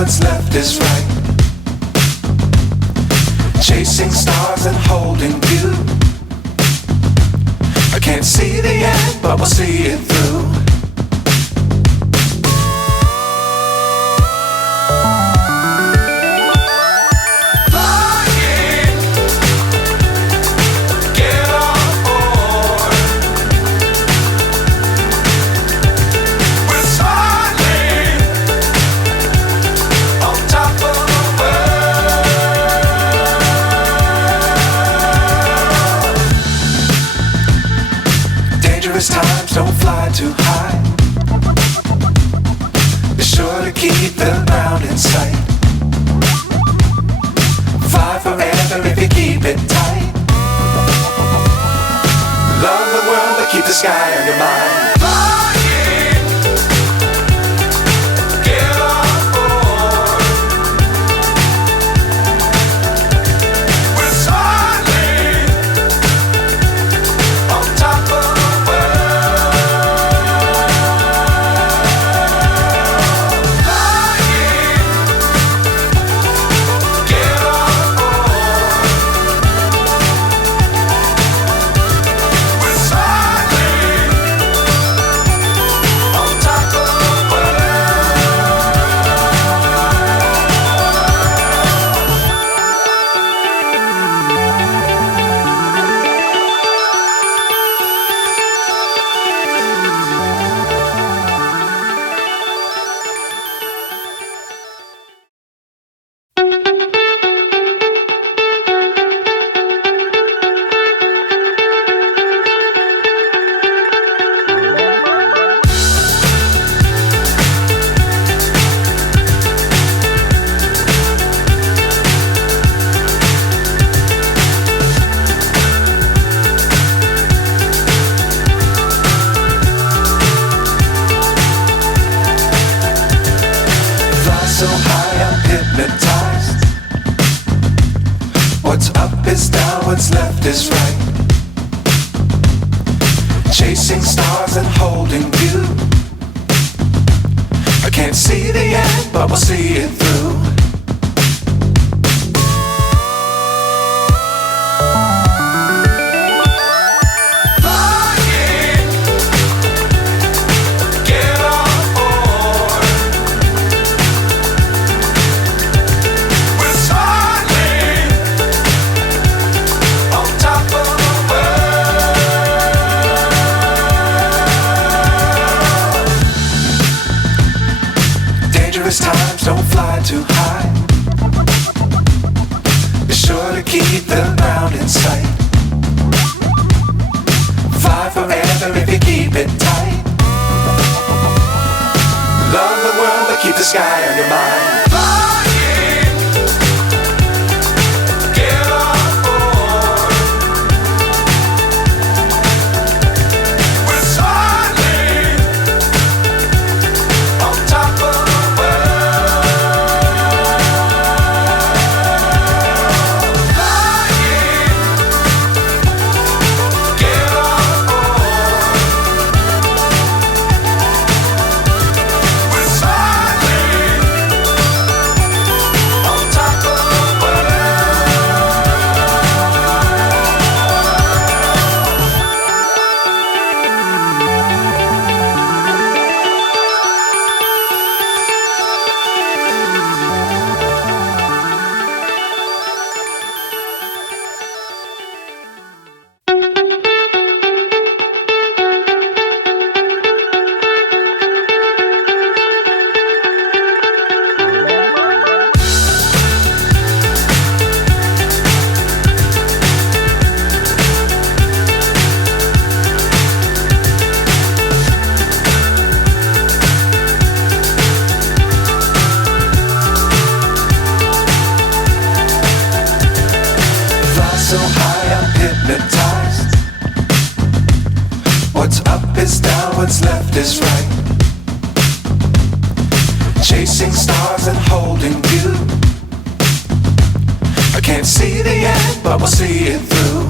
what's left is right. Chasing stars and holding you. I can't see the end, but we'll see it through. Times don't fly too high. Be sure to keep the ground in sight. Fly forever if you keep it tight. Love the world but keep the sky on your mind. So high I'm hypnotized. What's up is down, what's left is right. Chasing stars and holding you. I can't see the end, but we'll see it through. Times don't fly too high. Be sure to keep the ground in sight. Fly forever if you keep it tight. Love the world but keep the sky on your mind. So high I'm hypnotized. What's up is down, what's left is right. Chasing stars and holding you. I can't see the end, but we'll see it through.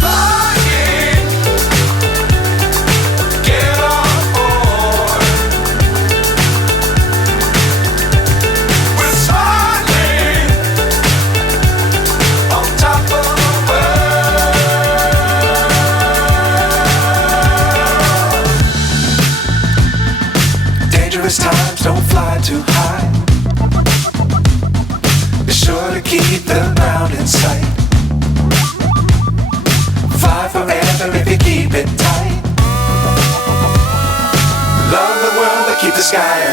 Flying, me tight. Love the world, but keep the sky